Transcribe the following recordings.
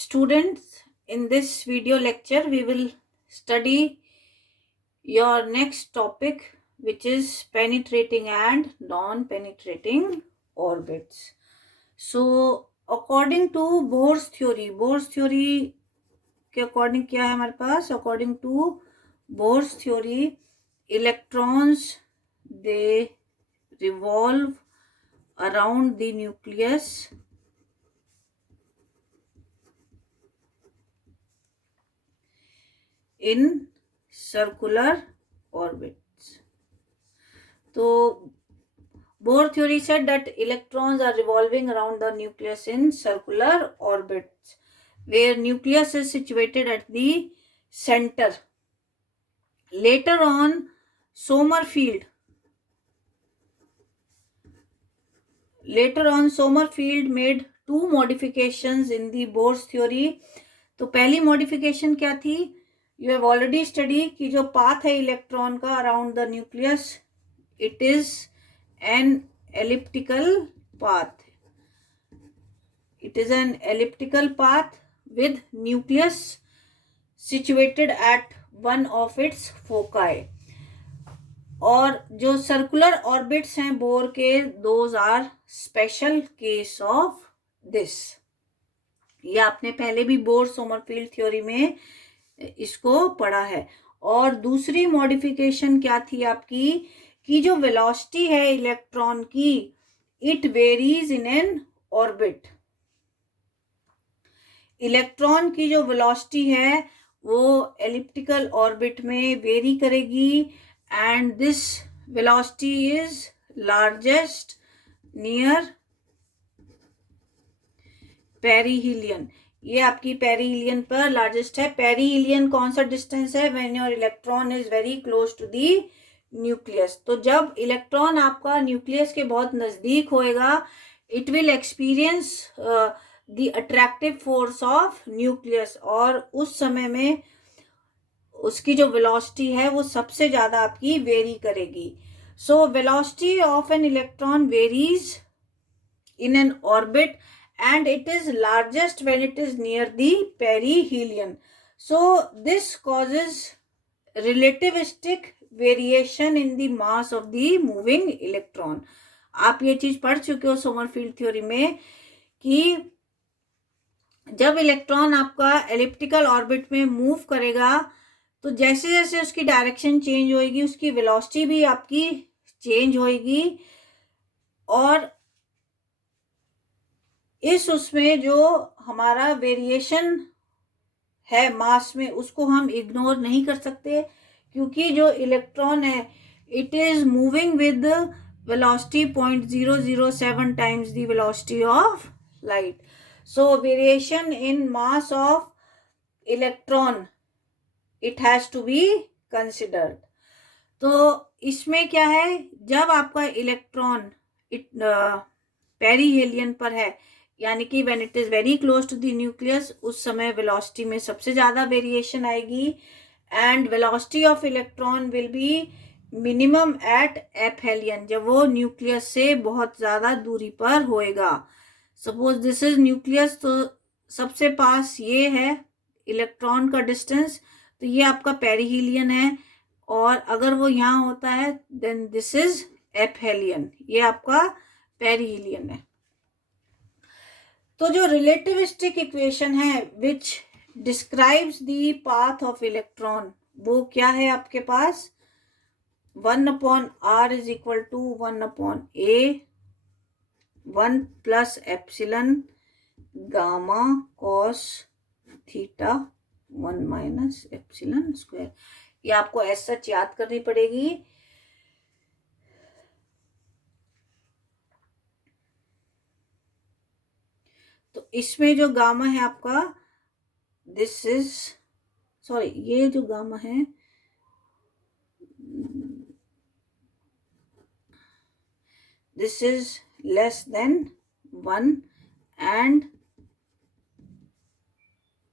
Students, in this video lecture, we will study your next topic, which is penetrating and non-penetrating orbits. So, according to Bohr's theory के according क्या है हमारे पास? According to Bohr's theory, electrons they revolve around the nucleus in circular orbits. So Bohr theory said that electrons are revolving around the nucleus in circular orbits, where nucleus is situated at the center. Later on, Sommerfeld made two modifications in the Bohr's theory. तो पहली modification क्या थी? You have already study कि जो path है electron का around the nucleus, it is an elliptical path. It is an elliptical path with nucleus situated at one of its foci. और जो सर्कुलर ऑर्बिट्स हैं बोर के, those are special case of this. ये आपने पहले भी bore Sommerfeld theory में इसको पढ़ा है. और दूसरी मॉडिफिकेशन क्या थी आपकी कि जो वेलोसिटी है इलेक्ट्रॉन की, it varies in an orbit. Electron की जो वेलोसिटी है वो एलिप्टिकल ऑर्बिट में वेरी करेगी, and this velocity is largest near perihelion. ये आपकी पेरीहिलियन पर लार्जेस्ट है. पेरीहिलियन कौन सा डिस्टेंस है? When your electron is very close to the nucleus. तो जब इलेक्ट्रॉन आपका न्यूक्लियस के बहुत नजदीक होएगा, it will experience the attractive force of nucleus, और उस समय में उसकी जो वेलोसिटी है वो सबसे ज्यादा आपकी वेरी करेगी. So velocity of an electron varies in an orbit, and it is largest when it is near the perihelion. So this causes relativistic variation in the mass of the moving electron. आप ये चीज पढ़ चुके हो Sommerfeld theory में कि जब electron आपका एलिप्टिकल ऑर्बिट में मूव करेगा तो जैसे जैसे उसकी डायरेक्शन चेंज होएगी, उसकी वेलोसिटी भी आपकी चेंज होएगी. और इस उसमें जो हमारा वेरिएशन है मास में, उसको हम इग्नोर नहीं कर सकते, क्योंकि जो इलेक्ट्रॉन है it is moving with velocity 0.007 times the velocity of light. So variation in mass of electron it has to be considered. तो इसमें क्या है, जब आपका इलेक्ट्रॉन पेरीहेलियन पर है, यानी कि when it is very close to the nucleus, उस समय वेलोसिटी में सबसे ज्यादा वेरिएशन आएगी, and velocity of electron will be minimum at aphelion, जब वो न्यूक्लियस से बहुत ज्यादा दूरी पर होएगा. सपोज दिस इज न्यूक्लियस, तो सबसे पास ये है इलेक्ट्रॉन का डिस्टेंस, तो ये आपका पेरीहेलियन है, और अगर वो यहाँ होता है देन दिस इज एपहेलियन, ये आपका पेरीहेलियन है. तो जो रिलेटिविस्टिक इक्वेशन है which describes the path of electron, वो क्या है आपके पास? 1/r is equal to 1/a 1 plus epsilon gamma cos theta 1 minus epsilon square. ये आपको ऐसा सच याद करनी पड़ेगी. तो इसमें जो गामा है आपका, दिस इज सॉरी, ये जो गामा है this is less than 1 and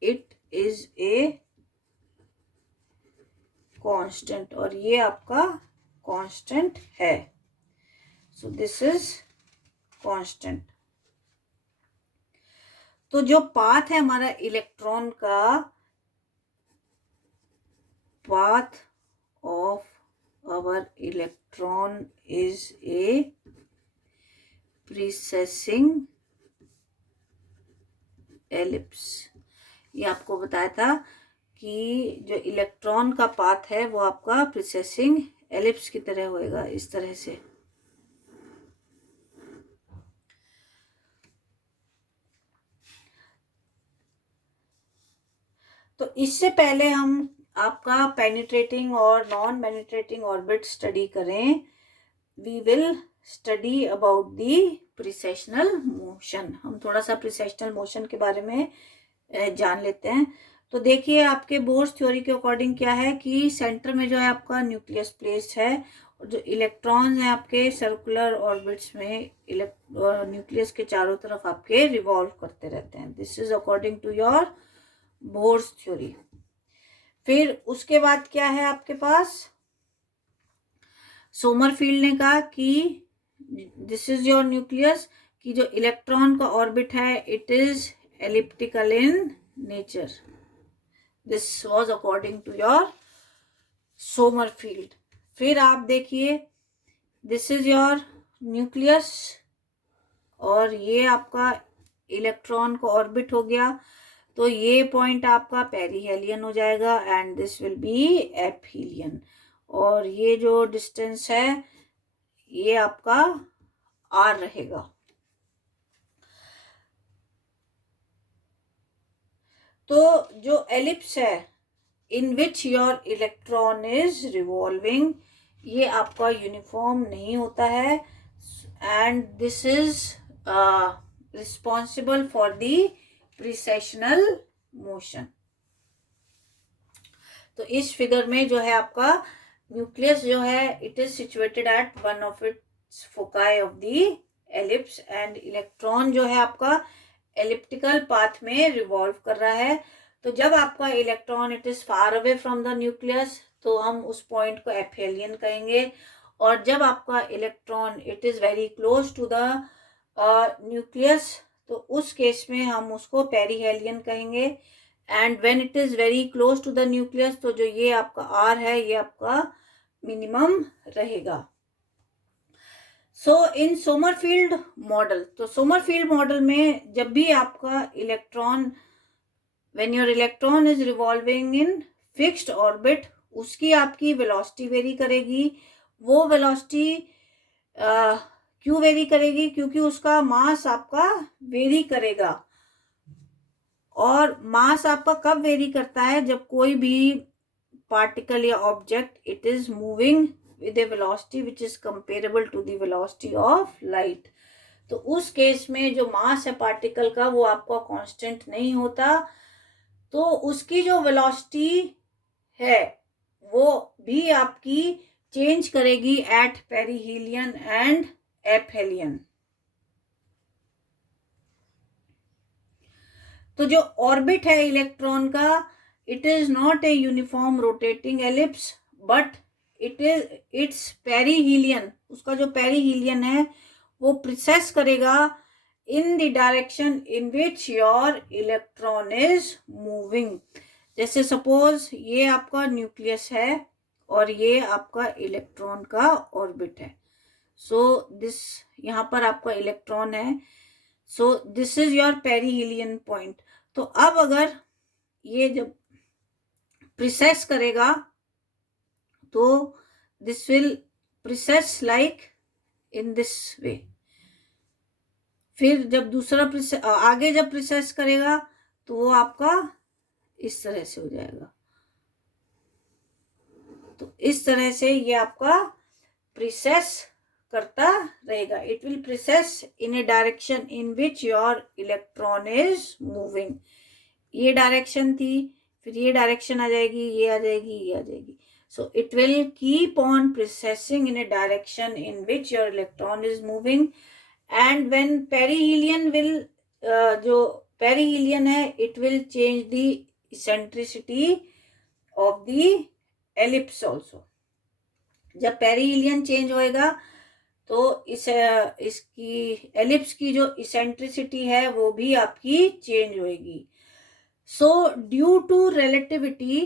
it is a constant, और ये आपका कांस्टेंट है. So this is constant. तो जो पाथ है हमारा इलेक्ट्रॉन का, path of our electron is a precessing ellipse। ये आपको बताया था कि जो इलेक्ट्रॉन का पाथ है वो आपका प्रिसेसिंग एलिप्स की तरह होएगा, इस तरह से। तो इससे पहले हम आपका पेनिट्रेटिंग और नॉन पेनिट्रेटिंग ऑर्बिट स्टडी करें, we will study about the precessional motion. हम थोड़ा सा प्रिसेशनल मोशन के बारे में जान लेते हैं। तो देखिए आपके बोर्स थ्योरी के अकॉर्डिंग क्या है कि सेंटर में जो है आपका न्यूक्लियस प्लेस्ड है, और जो इलेक्ट्रॉन्स हैं आपके सर्कुलर ऑर्बिट्स में न्यूक्लियस के चारों तरफ आपके रिवॉल्व करते रहते हैं। This is according to your Bohr's theory. फिर उसके बाद क्या है आपके पास, सोमरफील्ड ने कहा कि दिस इज योर न्यूक्लियस, कि जो इलेक्ट्रॉन का ऑर्बिट है it is elliptical in nature. This was according to your Sommerfeld. फिर आप देखिए दिस इज योर न्यूक्लियस और ये आपका इलेक्ट्रॉन का ऑर्बिट हो गया, तो ये पॉइंट आपका पेरीहेलियन हो जाएगा एंड दिस विल बी एपहीलियन। और ये जो डिस्टेंस है ये आपका आर रहेगा। तो जो एलिप्स है in which your electron is revolving, ये आपका यूनिफॉर्म नहीं होता है and this is responsible for the precessional motion. तो इस फिगर में जो है आपका न्यूक्लियस जो है it is situated at one of its foci of the ellipse and electron जो है आपका एलिप्टिकल पाथ में रिवॉल्व कर रहा है। तो जब आपका electron it is far away from the nucleus तो हम उस पॉइंट को एपहेलियन कहेंगे, और जब आपका electron it is very close to the nucleus तो उस केस में हम उसको पेरीहेलियन कहेंगे। And when it is very close to the nucleus तो जो ये आपका आर है ये आपका मिनिमम रहेगा। सो इन सोमरफील्ड मॉडल, तो सोमरफील्ड मॉडल में जब भी आपका electron when your electron is revolving in fixed orbit उसकी आपकी वेलोसिटी वेरी करेगी। वो वेलोसिटी क्यों वेरी करेगी, क्योंकि उसका मास आपका वेरी करेगा। और मास आपका कब वेरी करता है, जब कोई भी पार्टिकल या object it is moving with a velocity which is comparable to the velocity of light. तो उस केस में जो मास है पार्टिकल का वो आपका कांस्टेंट नहीं होता, तो उसकी जो वेलोसिटी है वो भी आपकी चेंज करेगी एट पेरीहेलियन एंड एपहेलियन। तो जो ऑर्बिट है इलेक्ट्रॉन का it is not a uniform rotating ellipse but it's perihelion. उसका जो पेरीहेलियन है वो प्रिसेस करेगा in the direction in which your electron is moving. जैसे सपोज ये आपका न्यूक्लियस है और ये आपका इलेक्ट्रॉन का ऑर्बिट है। सो दिस यहाँ पर आपका इलेक्ट्रॉन है, so this is your perihelion point. तो अब अगर ये जब प्रिसेस करेगा तो this will precess like in this way. फिर जब दूसरा आगे जब प्रिसेस करेगा तो वो आपका इस तरह से हो जाएगा। तो इस तरह से ये आपका प्रिसेस करता रहेगा। It will precess in a direction in which your electron is moving. ये डायरेक्शन थी, फिर ये डायरेक्शन आ जाएगी, ये आ जाएगी, ये आ जाएगी। So it will keep on precessing in a direction in which your electron is moving and when perihelion will जो पेरीहेलियन है it will change the eccentricity of the ellipse also. जब पेरीहेलियन चेंज होएगा तो इसकी ellipse की जो eccentricity है वो भी आपकी चेंज होएगी। सो ड्यू टू रिलेटिविटी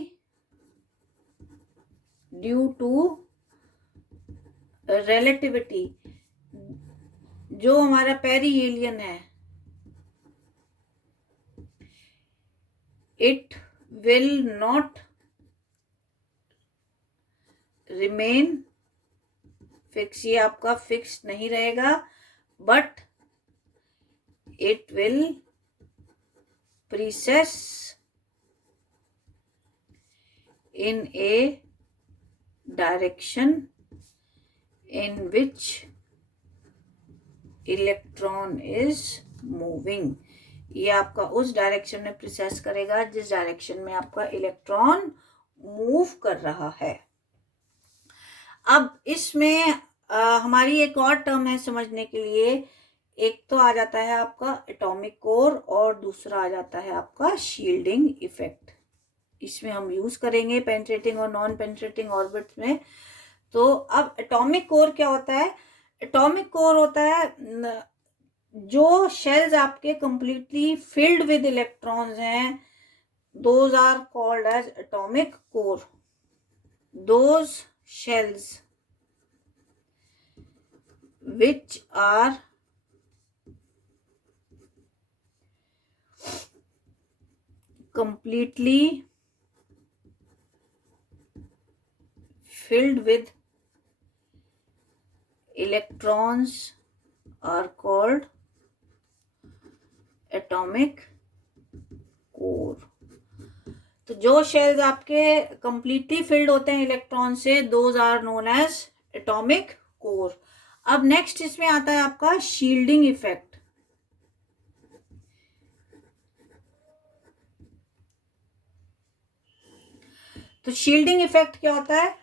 जो हमारा पेरिहेलियन है, it will not remain fix, ये आपका फिक्स नहीं रहेगा, but it will precess in a direction in which electron is moving। ये आपका उस डायरेक्शन में प्रिसेस करेगा जिस डायरेक्शन में आपका इलेक्ट्रॉन मूव कर रहा है। अब इसमें हमारी एक और टर्म है समझने के लिए, एक तो आ जाता है आपका एटॉमिक कोर और दूसरा आ जाता है आपका शील्डिंग इफेक्ट। इसमें हम यूज करेंगे पेनिट्रेटिंग और नॉन पेनिट्रेटिंग ऑर्बिट्स में। तो अब एटॉमिक कोर क्या होता है? एटॉमिक कोर होता है जो शेल्स आपके कंप्लीटली फिल्ड विद इलेक्ट्रॉन्स हैं, those are called as atomic core. Those shells which are completely filled with electrons are called atomic core। तो जो शेल्स आपके completely filled होते हैं इलेक्ट्रॉन से, those are known as atomic core। अब next इसमें आता है आपका शील्डिंग इफेक्ट। तो शील्डिंग इफेक्ट क्या होता है?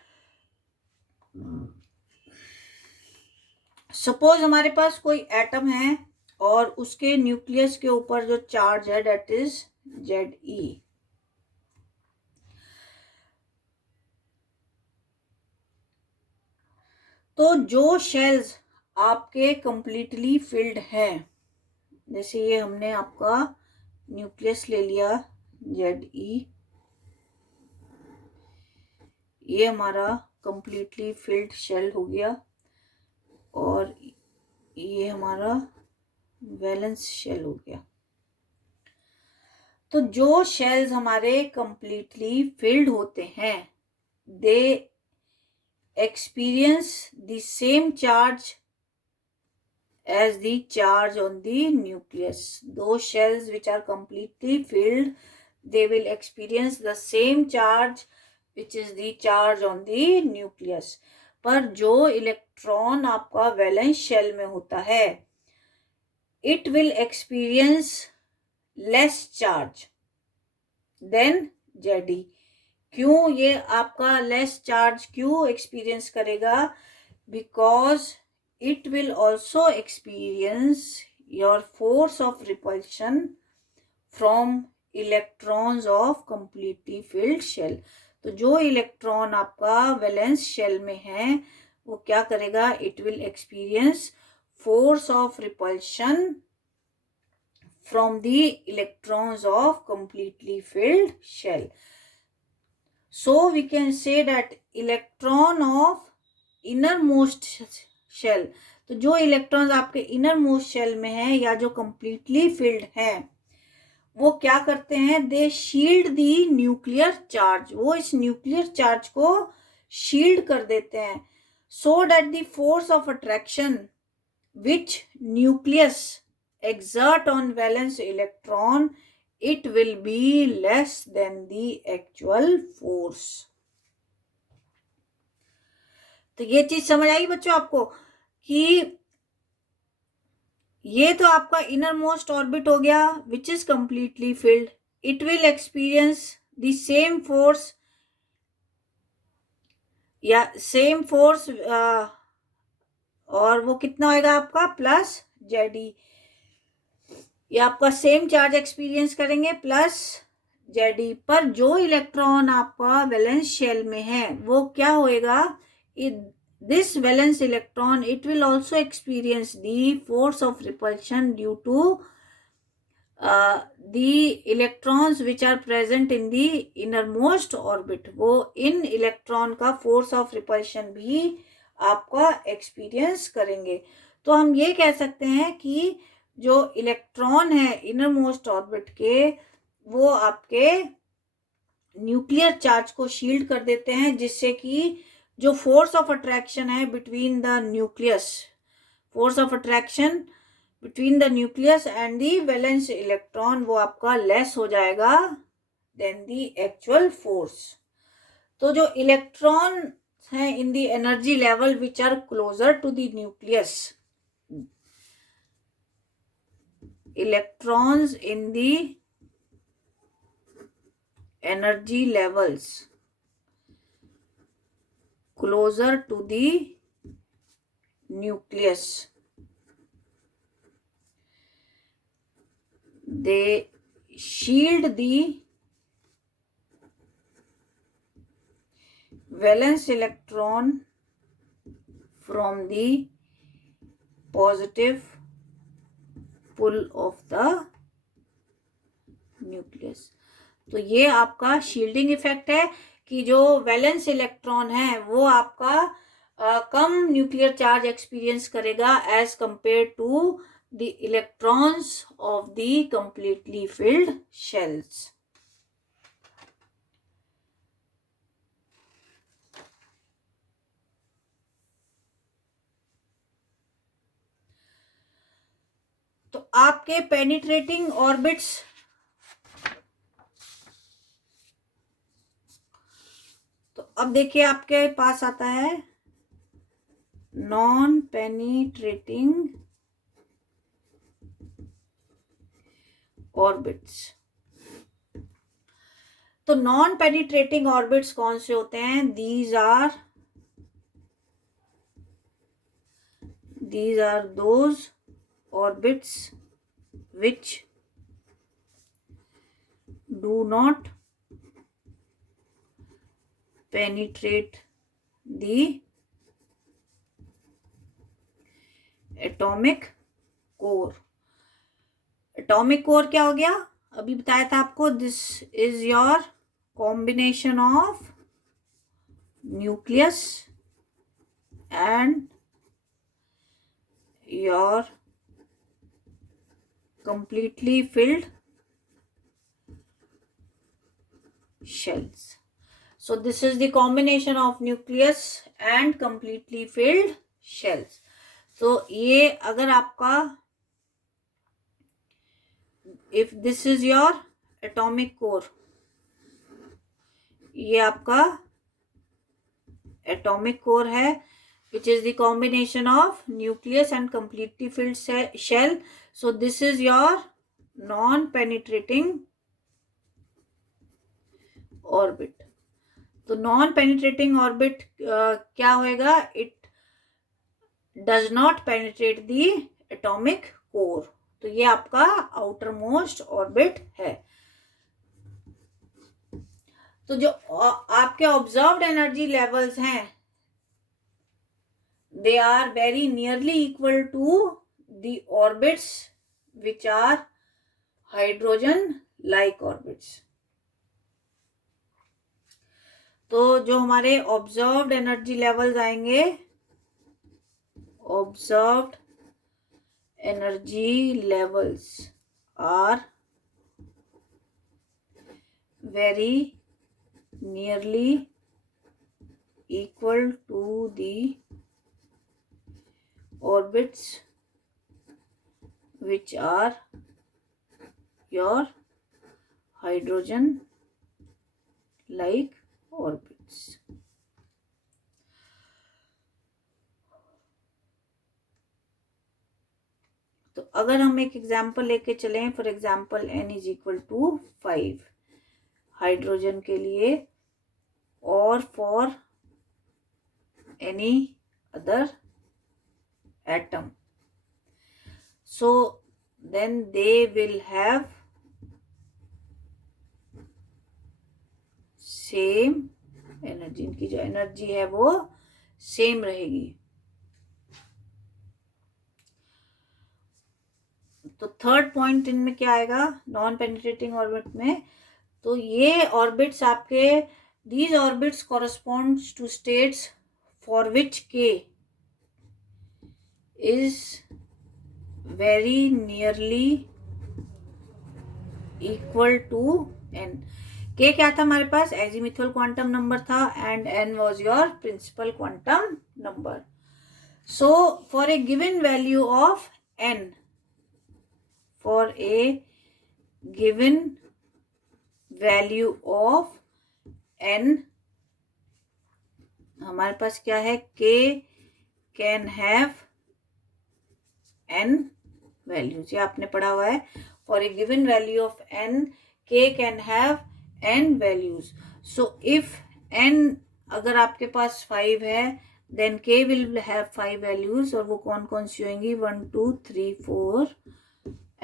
सपोज हमारे पास कोई एटम है और उसके न्यूक्लियस के ऊपर जो चार्ज है दैट इज Ze। तो जो शेल्स आपके कंप्लीटली फिल्ड है, जैसे ये हमने आपका न्यूक्लियस ले लिया Ze, ये हमारा कंप्लीटली फिल्ड शेल हो गया और ये हमारा वैलेंस शेल हो गया। तो जो शेल्स हमारे कंप्लीटली फिल्ड होते हैं, दे experience the same charge as the charge on the nucleus। Those shells which are completely filled, they will experience the same charge which is the charge on the nucleus। पर जो electron आपका valence shell में होता है, it will experience less charge than Ze। क्यों ये आपका less charge क्यों एक्सपीरियंस करेगा? Because it will also experience your force of repulsion from electrons of completely filled shell. तो जो इलेक्ट्रॉन आपका वैलेंस शेल में है वो क्या करेगा? It will experience force of repulsion from the electrons of completely filled shell. So we can say that electron of innermost shell, तो जो इलेक्ट्रॉन्स आपके innermost shell में है या जो completely filled है, वो क्या करते हैं? दे शील्ड दी न्यूक्लियर चार्ज। वो इस न्यूक्लियर चार्ज को शील्ड कर देते हैं, so that the force of attraction which nucleus exert on valence electron, it will be less than the actual force। तो ये चीज समझ आई बच्चों आपको कि ये तो आपका इनर मोस्ट ऑर्बिट हो गया which is completely filled. It will experience the same force या सेम फोर्स, और वो कितना होगा आपका? Plus Ze। ये आपका सेम चार्ज एक्सपीरियंस करेंगे प्लस Ze। पर जो इलेक्ट्रॉन आपका वैलेंस शेल में है वो क्या होएगा? this valence electron, it will also experience the force of repulsion due to the electrons which are present in the innermost orbit. वो इन इलेक्ट्रॉन का फोर्स ऑफ रिपल्शन भी आपका एक्सपीरियंस करेंगे. तो हम ये कह सकते हैं कि जो इलेक्ट्रॉन है इनर मोस्ट ऑर्बिट के, वो आपके न्यूक्लियर चार्ज को शील्ड कर देते हैं, जिससे कि जो फोर्स ऑफ अट्रैक्शन है between the nucleus, force of attraction between the nucleus and the valence electron, वो आपका लेस हो जाएगा देन द एक्चुअल फोर्स. तो जो इलेक्ट्रॉन हैं in the energy level which are closer to the nucleus, electrons in the energy levels closer to the nucleus, they shield the valence electron from the positive pull of the nucleus. तो ये आपका shielding effect है कि जो valence electron है वो आपका कम न्यूक्लियर चार्ज एक्सपीरियंस करेगा as compare to the electrons of the completely filled shells. तो आपके पेनिट्रेटिंग ऑर्बिट्स, तो अब देखिए आपके पास आता है नॉन पेनिट्रेटिंग ऑर्बिट्स. तो नॉन पेनिट्रेटिंग ऑर्बिट्स कौन से होते हैं? These are those orbits which do not penetrate the atomic core. atomic core क्या हो गया? अभी बताया था आपको, this is your combination of nucleus and your completely filled shells. So this is the combination of nucleus and completely filled shells. So ये अगर आपका, if this is your atomic core, ये आपका atomic core है, which is the combination of nucleus and completely filled shell. So this is your non-penetrating orbit. तो non-penetrating orbit क्या होएगा? It does not penetrate the atomic core. तो ये आपका outer most orbit है. तो जो आपके observed energy levels हैं, they are very nearly equal to the orbits which are hydrogen like orbits. तो जो हमारे observed energy levels आएंगे, observed energy levels are very nearly equal to the orbits which are your hydrogen like orbits. तो अगर हम एक example लेके चलें, for example n is equal to 5 hydrogen के लिए, और for any other atom, so then they will have same energy. इनकी जो एनर्जी है वो सेम रहेगी। तो थर्ड पॉइंट इनमें क्या आएगा नॉन पेनिट्रेटिंग ऑर्बिट में, तो ये ऑर्बिट्स आपके these orbits corresponds to states for which k is very nearly equal to n. K क्या था हमारे पास, एजीमुथल क्वांटम नंबर था and n was your principal quantum number. So for a given value of n, for a given value of n, हमारे पास क्या है, k can have n values, ये आपने पढ़ा हुआ है। for a given value of n, k can have n values. so if n अगर आपके पास 5 है then k will have 5 values, और वो कौन कौन सी होंगी, 1 2 3 4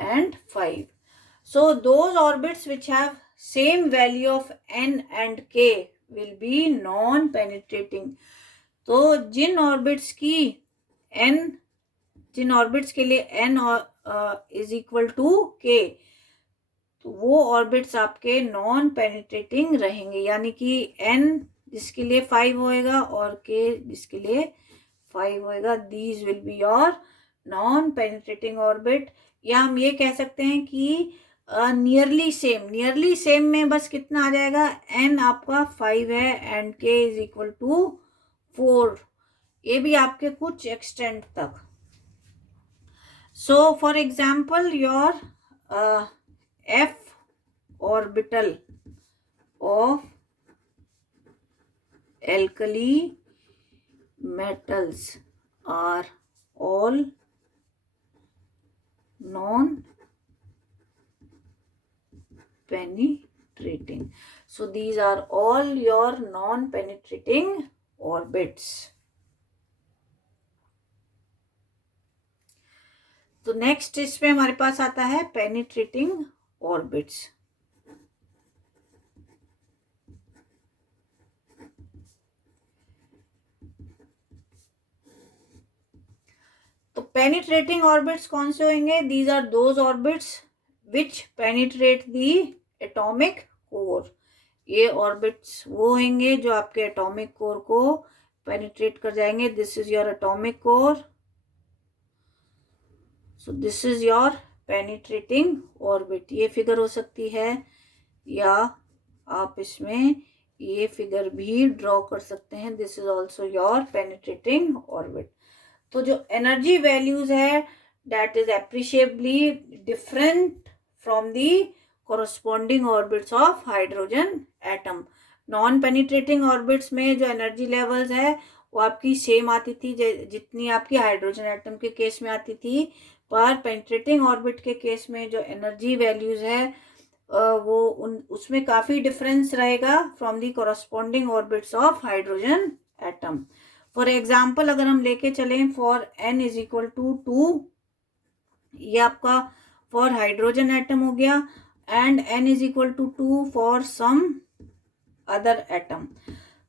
and 5. So those orbits which have same value of n and k will be non-penetrating. तो जिन orbits के लिए n is equal to k, तो वो ऑर्बिट्स आपके नॉन पेनिट्रेटिंग रहेंगे, यानी कि n जिसके लिए 5 होएगा और k जिसके लिए 5 होएगा, these will be your non penetrating orbit. या हम ये कह सकते हैं कि नियरली सेम में बस कितना आ जाएगा, n आपका 5 है and k is equal to 4, ये भी आपके कुछ एक्सटेंट तक। So for example your f orbital of alkali metals are all non-penetrating. So these are all your non-penetrating orbits. तो नेक्स्ट इसमें हमारे पास आता है पेनिट्रेटिंग ऑर्बिट्स। तो पेनिट्रेटिंग ऑर्बिट्स कौन से होंगे, these are those orbits which penetrate the atomic core. ये ऑर्बिट्स वो होंगे जो आपके एटॉमिक कोर को पेनिट्रेट कर जाएंगे। This is your atomic core, so this is your penetrating orbit. ये फिगर हो सकती है या आप इसमें ये फिगर भी ड्रॉ कर सकते हैं। This is also your penetrating orbit. तो जो एनर्जी वैल्यूज है that is appreciably different from the corresponding orbits of hydrogen atom. Non penetrating orbits में जो एनर्जी लेवल्स है वो आपकी सेम आती थी जितनी आपकी हाइड्रोजन एटम के केस में आती थी, पर पेनिट्रेटिंग ऑर्बिट के केस में जो एनर्जी वैल्यूज है वो उसमें काफ़ी डिफरेंस रहेगा from the corresponding orbits of hydrogen atom. For example अगर हम लेके चलें for n is equal to 2, ये आपका फॉर हाइड्रोजन एटम हो गया, and n is equal to 2 for some other atom.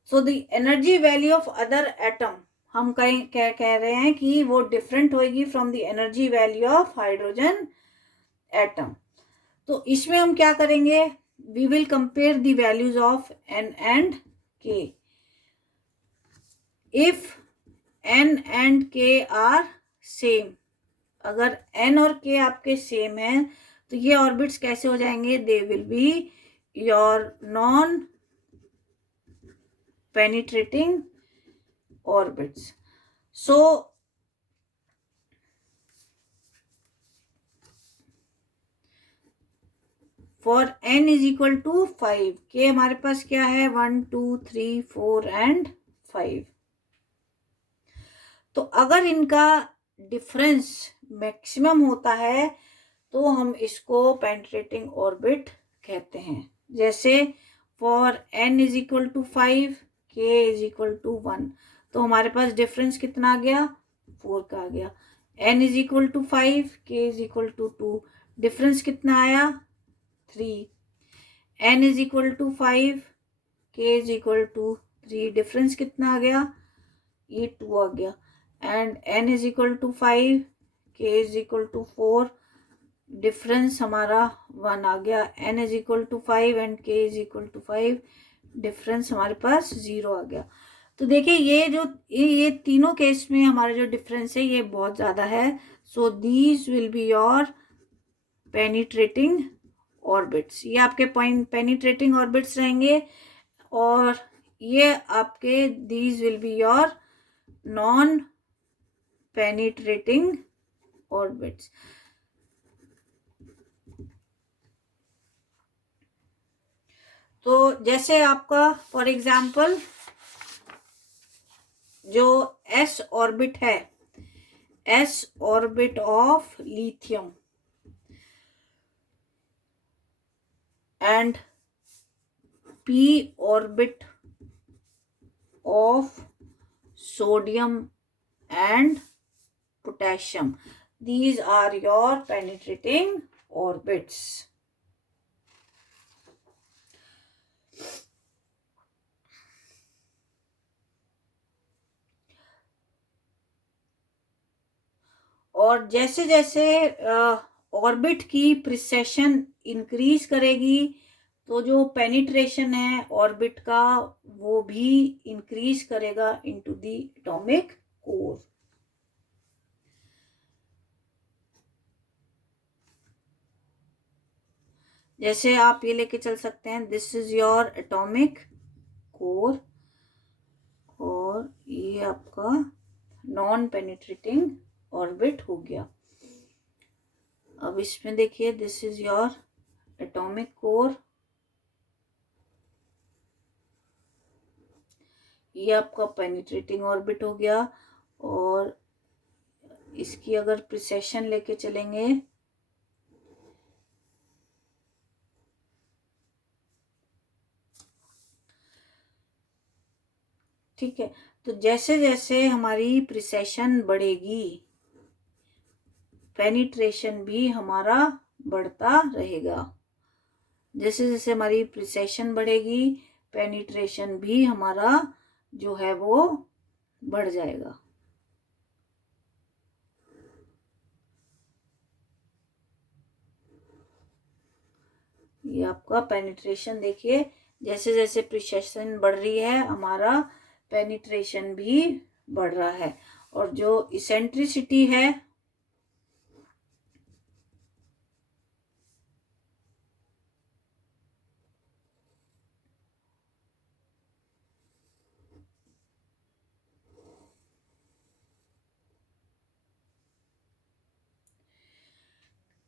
So the energy value of other atom हम कह रहे हैं कि वो डिफरेंट होगी from the energy value of hydrogen atom. तो इसमें हम क्या करेंगे, we will compare the values of n and k। If n and k are same, अगर n और k आपके सेम है तो ये ऑर्बिट्स कैसे हो जाएंगे, they will be your non penetrating orbits. So for n is equal to 5, k हमारे पास क्या है 1 2 3 4 एंड 5। तो अगर इनका डिफरेंस मैक्सिमम होता है तो हम इसको पेनिट्रेटिंग ऑर्बिट कहते हैं। जैसे for n is equal to 5, k is equal to 1, तो हमारे पास डिफरेंस कितना आ गया, 4 का आ गया। n is equal to 5, k is equal to 2, difference कितना आया, 3। n is equal to 5, k is equal to 3, difference कितना आ गया, ये 2 आ गया, and n is equal to 5, k is equal to 4, difference हमारा 1 आ गया, n is equal to 5 and k is equal to 5, difference हमारे पास 0 आ गया। तो देखिए ये तीनों केस में हमारा जो डिफरेंस है ये बहुत ज़्यादा है। So these will be your penetrating orbits, ये आपके पेनिट्रेटिंग ऑर्बिट्स रहेंगे, और ये आपके these will be your non penetrating orbits. तो जैसे आपका फॉर एग्जाम्पल जो s ऑर्बिट है, s orbit of lithium and p orbit of sodium and potassium, these are your penetrating orbits. और जैसे जैसे ऑर्बिट की प्रिसेशन इंक्रीज करेगी तो जो पेनिट्रेशन है ऑर्बिट का वो भी इंक्रीज करेगा इनटू द एटॉमिक कोर। जैसे आप ये लेके चल सकते हैं, this is your atomic core, और ये आपका नॉन पेनिट्रेटिंग ऑर्बिट हो गया। अब इसमें देखिए, this is your atomic core, ये आपका पेनिट्रेटिंग ऑर्बिट हो गया, और इसकी अगर प्रिसेशन लेके चलेंगे ठीक है, तो जैसे जैसे हमारी प्रिसेशन बढ़ेगी पेनिट्रेशन भी हमारा बढ़ता रहेगा। जैसे जैसे हमारी प्रिसेशन बढ़ेगी पेनिट्रेशन भी हमारा जो है वो बढ़ जाएगा। ये आपका पेनिट्रेशन देखिए, जैसे जैसे प्रिसेशन बढ़ रही है हमारा पेनिट्रेशन भी बढ़ रहा है, और जो इसेंट्रिसिटी है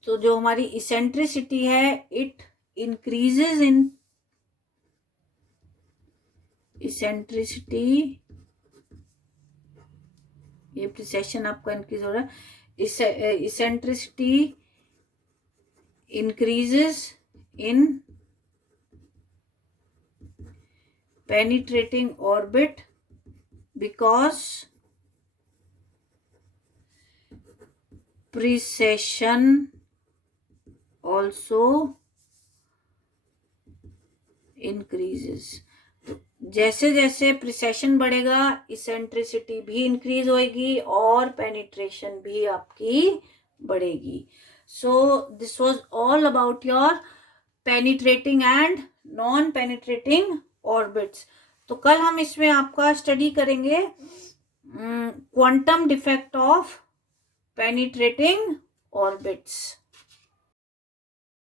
तो जो हमारी इसेंट्रिसिटी है इट इंक्रीजेज इन इसेंट्रिसिटी, ये प्रिसेशन आपका इंक्रीज हो रहा है, eccentricity increases in penetrating orbit because precession also increases। तो जैसे जैसे प्रिसेशन बढ़ेगा इसेंट्रिसिटी भी इंक्रीज होएगी और पेनिट्रेशन भी आपकी बढ़ेगी। So this was all about your penetrating and non penetrating orbits. तो कल हम इसमें आपका स्टडी करेंगे quantum defect of penetrating orbits.